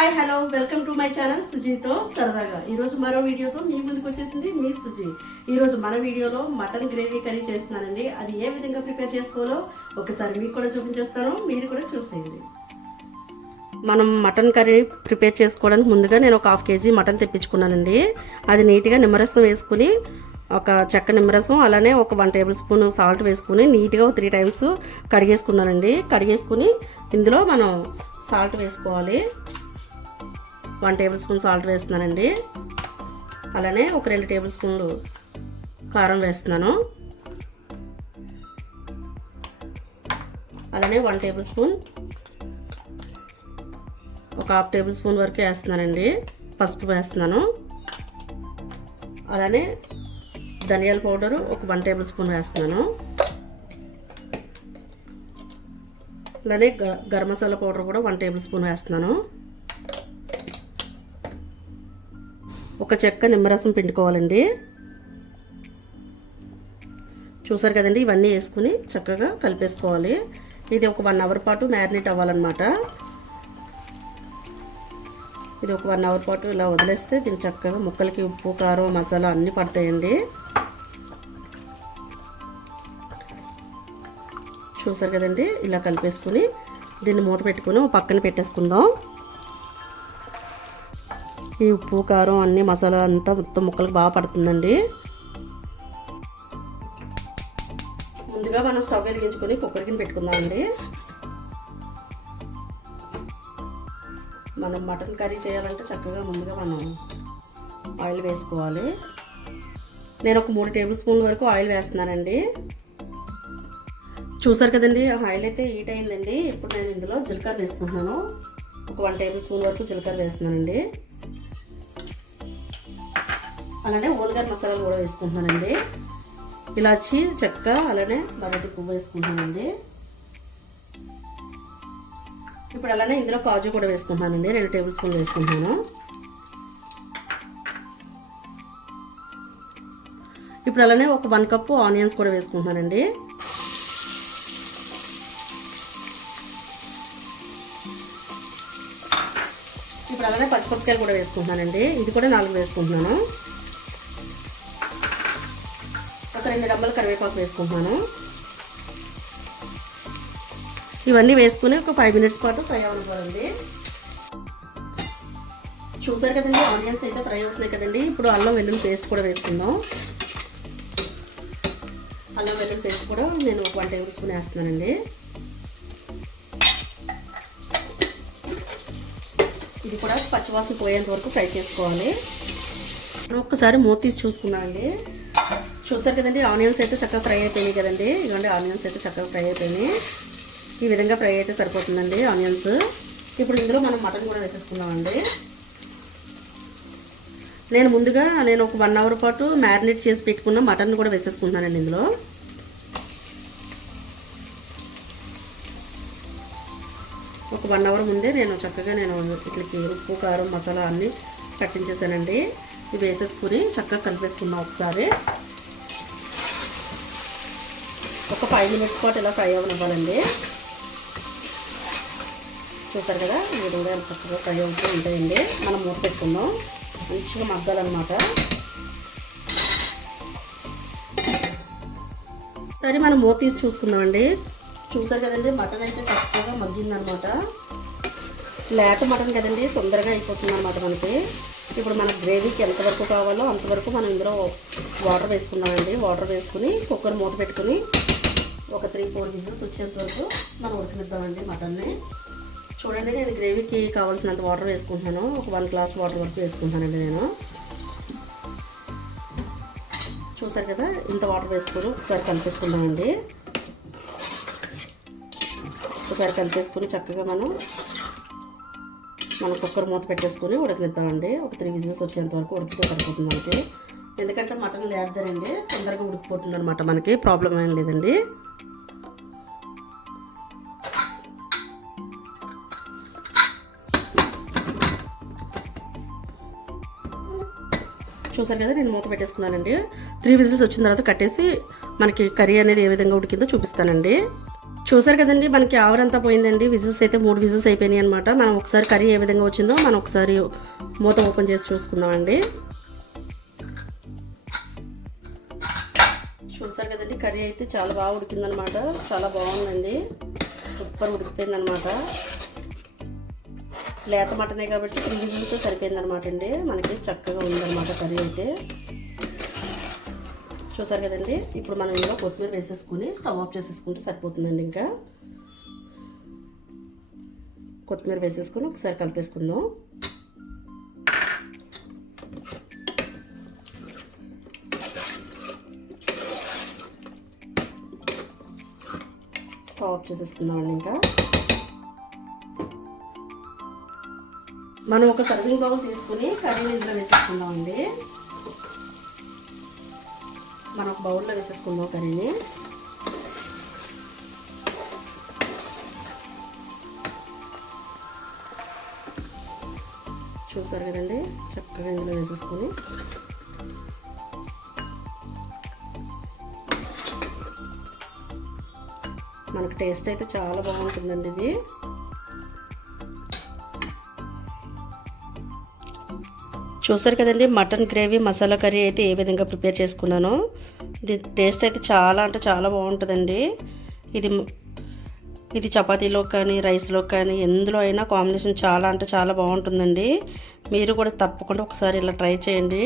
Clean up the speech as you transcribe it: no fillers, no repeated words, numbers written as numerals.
Hi hello welcome to my channel సుజీతో సరదాగా. ఈరోజు మరో వీడియోతో మీ ముందుకు వచ్చేసింది మీ సుజీ. ఈరోజు మన వీడియోలో మటన్ గ్రేవీ కర్రీ చేస్తున్నానండి. అది ఏ విధంగా ప్రిపేర్ చేసుకోవాలో ఒకసారి మీకు కూడా చూపించేస్తాను, మీరు కూడా చూసేయండి. మనం మటన్ కర్రీ ప్రిపేర్ చేసుకోవడానికి ముందుగా నేను ఒక 1/2 kg మటన్ తెప్పించుకున్నానండి. అది నీట్గా నిమ్మరసం వేసుకుని, ఒక చెక్క నిమ్మరసం, అలానే ఒక 1 tablespoon సాల్ట్ వేసుకుని నీట్గా 3 times కడిగేసుకున్నానండి. కడిగేసుకుని ఇందులో మనం సాల్ట్ వేసుకోవాలి. 1 tablespoon సాల్ట్ వేస్తున్నానండి. అలానే ఒక 2 tablespoons కారం వేస్తున్నాను. అలానే 1 tablespoon, ఒక 1/2 tablespoon వరకు వేస్తున్నానండి. పసుపు వేస్తున్నాను. అలానే ధనియాల పౌడరు ఒక 1 tablespoon వేస్తున్నాను. అలానే గరం మసాలా పౌడర్ కూడా 1 tablespoon వేస్తున్నాను. ఒక చెక్క నిమ్మరసం పిండుకోవాలండి. చూసారు కదండి, ఇవన్నీ వేసుకుని చక్కగా కలిపేసుకోవాలి. ఇది ఒక 1 hour పాటు మ్యారినేట్ అవ్వాలన్నమాట. ఇది ఒక 1 hour పాటు ఇలా వదిలేస్తే దీన్ని చక్కగా ముక్కలకి ఉప్పు, కారం, మసాలా అన్నీ పడతాయండి. చూసారు కదండి, ఇలా కలిపేసుకుని దీన్ని మూత పెట్టుకుని పక్కన పెట్టేసుకుందాం. ఈ ఉప్పు, కారం అన్నీ మసాలా అంతా మొత్తం ముక్కలకు బాగా పడుతుందండి. ముందుగా మనం స్టవ్ వెలిగించుకొని కుక్కర్ కింద పెట్టుకుందామండి. మనం మటన్ కర్రీ చేయాలంటే చక్కగా ముందుగా మనం ఆయిల్ వేసుకోవాలి. నేను ఒక 3 tablespoon వరకు ఆయిల్ వేస్తున్నానండి. చూసారు కదండి, ఆయిల్ అయితే హీట్ అయిందండి. ఇప్పుడు నేను ఇందులో జీలకర్ర వేసుకుంటున్నాను. ఒక 1 tablespoon వరకు జీలకర్ర వేస్తున్నానండి. అలానే ఓల్గర్ మసాలాలు కూడా వేసుకుంటున్నానండి. ఇలాచి, చెక్క, అలానే బరటి పువ్వు వేసుకుంటున్నానండి. ఇప్పుడు అలానే ఇందులో కాజు కూడా వేసుకుంటున్నానండి. 2 tablespoon వేసుకుంటున్నాను. ఇప్పుడు అలానే ఒక 1 cup ఆనియన్స్ కూడా వేసుకుంటున్నానండి. ఇప్పుడు అలానే పచ్చిమిరపకాయలు కూడా వేసుకుంటున్నానండి. ఇది కూడా 4 వేసుకుంటున్నాను. ఒక 2 రెమ్మల కరివేపాకు వేసుకుంటున్నాను. ఇవన్నీ వేసుకుని ఒక 5 minutes పాటు ఫ్రై అవ్వాలి. చూసారు కదండి, ఆనియన్స్ అయితే ఫ్రై అవుతున్నాయి కదండి. ఇప్పుడు అల్లం వెల్లుల్లి పేస్ట్ కూడా వేసుకుందాం. అల్లం వెల్లుల్లి పేస్ట్ కూడా నేను ఒక 1 tablespoon వేస్తున్నానండి. ఇది కూడా పచ్చివాసన పోయేంత వరకు ఫ్రై చేసుకోవాలి. ఒక్కసారి మూత తీసి చూసుకున్నామండి. చూసారు కదండి, ఆనియన్స్ అయితే చక్కగా ఫ్రై అయిపోయినాయి కదండి. ఇదిగోండి, ఆనియన్స్ అయితే చక్కగా ఫ్రై అయిపోయినాయి. ఈ విధంగా ఫ్రై అయితే సరిపోతుందండి ఆనియన్స్. ఇప్పుడు ఇందులో మనం మటన్ కూడా వేసేసుకుందామండి. నేను ముందుగా ఒక 1 hour పాటు మ్యారినేట్ చేసి పెట్టుకున్న మటన్ కూడా వేసేసుకుంటున్నానండి ఇందులో. ఒక 1 hour ముందే చక్కగా ఇట్లకి ఉప్పు, కారం, మసాలా అన్నీ పట్టించేసానండి. ఇవి వేసేసుకుని చక్కగా కలిపేసుకున్నాం ఒకసారి. ఒక 5 minutes పాటు ఇలా ఫ్రై అవ్వనివ్వాలండి. చూసారు కదా, ఈ విధంగా చక్కగా ఫ్రై అవుతూ ఉంటాయండి. మనం మూత పెట్టుకుందాం, మంచిగా మగ్గాలన్నమాట. సరే, మనం మూత తీసి చూసుకుందామండి. చూసారు కదండి, మటన్ అయితే చక్కగా మగ్గిందనమాట. లేత మటన్ కదండి, తొందరగా అయిపోతుంది అనమాట మనకి. ఇప్పుడు మన గ్రేవీకి ఎంతవరకు కావాలో అంతవరకు మనం ఇందులో వాటర్ వేసుకున్నామండి. వాటర్ వేసుకుని కుక్కర్ మూత పెట్టుకుని ఒక 3-4 whistles వచ్చేంత వరకు మనం ఉడకనిద్దామండి మటన్ని. చూడండి, నేను గ్రేవీకి కావాల్సినంత వాటర్ వేసుకుంటున్నాను. ఒక 1 glass వాటర్ వరకు వేసుకుంటానండి నేను. చూసారు కదా, ఇంత వాటర్ వేసుకొని ఒకసారి కలిపేసుకుందామండి. ఒకసారి కలిపేసుకుని చక్కగా మనం కుక్కర్ మూత పెట్టేసుకుని ఉడకనిద్దామండి. ఒక 3 whistles వచ్చేంత వరకు ఉడికితే సరిపోతుంది మనకి. ఎందుకంటే మటన్ లేదండి, తొందరగా ఉడికిపోతుంది అనమాట మనకి. ప్రాబ్లం ఏం లేదండి. చూసారు కదా, నేను మూత పెట్టేసుకున్నానండి. 3 whistles వచ్చిన తర్వాత కట్టేసి మనకి కర్రీ అనేది ఏ విధంగా ఉడికిందో చూపిస్తానండి. చూసారు కదండి, మనకి ఆవరంతా పోయిందండి. విజిల్స్ అయితే 3 విజిల్స్ అయిపోయినాయి అనమాట. మనం ఒకసారి కర్రీ ఏ విధంగా వచ్చిందో మనం ఒకసారి మూత ఓపెన్ చేసి చూసుకుందామండి. చూసారు కదండి, కర్రీ అయితే చాలా బాగా ఉడికిందనమాట. చాలా బాగుందండి, సూపర్ ఉడికిపోయిందనమాట. లేత మటనే కాబట్టి 3 విజిల్స్ సరిపోయిందనమాట అండి. మనకి చక్కగా ఉందన్నమాట కర్రీ అయితే. చూసారు కదండి, ఇప్పుడు మనం ఇందులో కొత్తిమీర వేసేసుకుని స్టవ్ ఆఫ్ చేసేసుకుంటే సరిపోతుందండి. ఇంకా కొత్తిమీర వేసేసుకుని ఒకసారి కలిపేసుకుందాం. స్టవ్ ఆఫ్ చేసేసుకుందామండి. ఇంకా మనం ఒక సర్వింగ్ బౌల్ తీసుకుని కర్రీని ఇందులో వేసేసుకుందామండి. మనం ఒక బౌల్లో వేసేసుకుందాం కర్రీని. చూసారు కదండి, చక్కగా ఇందులో వేసేసుకొని మనకు టేస్ట్ అయితే చాలా బాగుంటుందండి ఇది. చూసారు కదండి, మటన్ గ్రేవీ మసాలా కర్రీ అయితే ఏ విధంగా ప్రిపేర్ చేసుకున్నానో. ఇది టేస్ట్ అయితే చాలా అంటే చాలా బాగుంటుందండి. ఇది చపాతీలో కానీ రైస్లో కానీ ఎందులో అయినా కాంబినేషన్ చాలా అంటే చాలా బాగుంటుందండి. మీరు కూడా తప్పకుండా ఒకసారి ఇలా ట్రై చేయండి.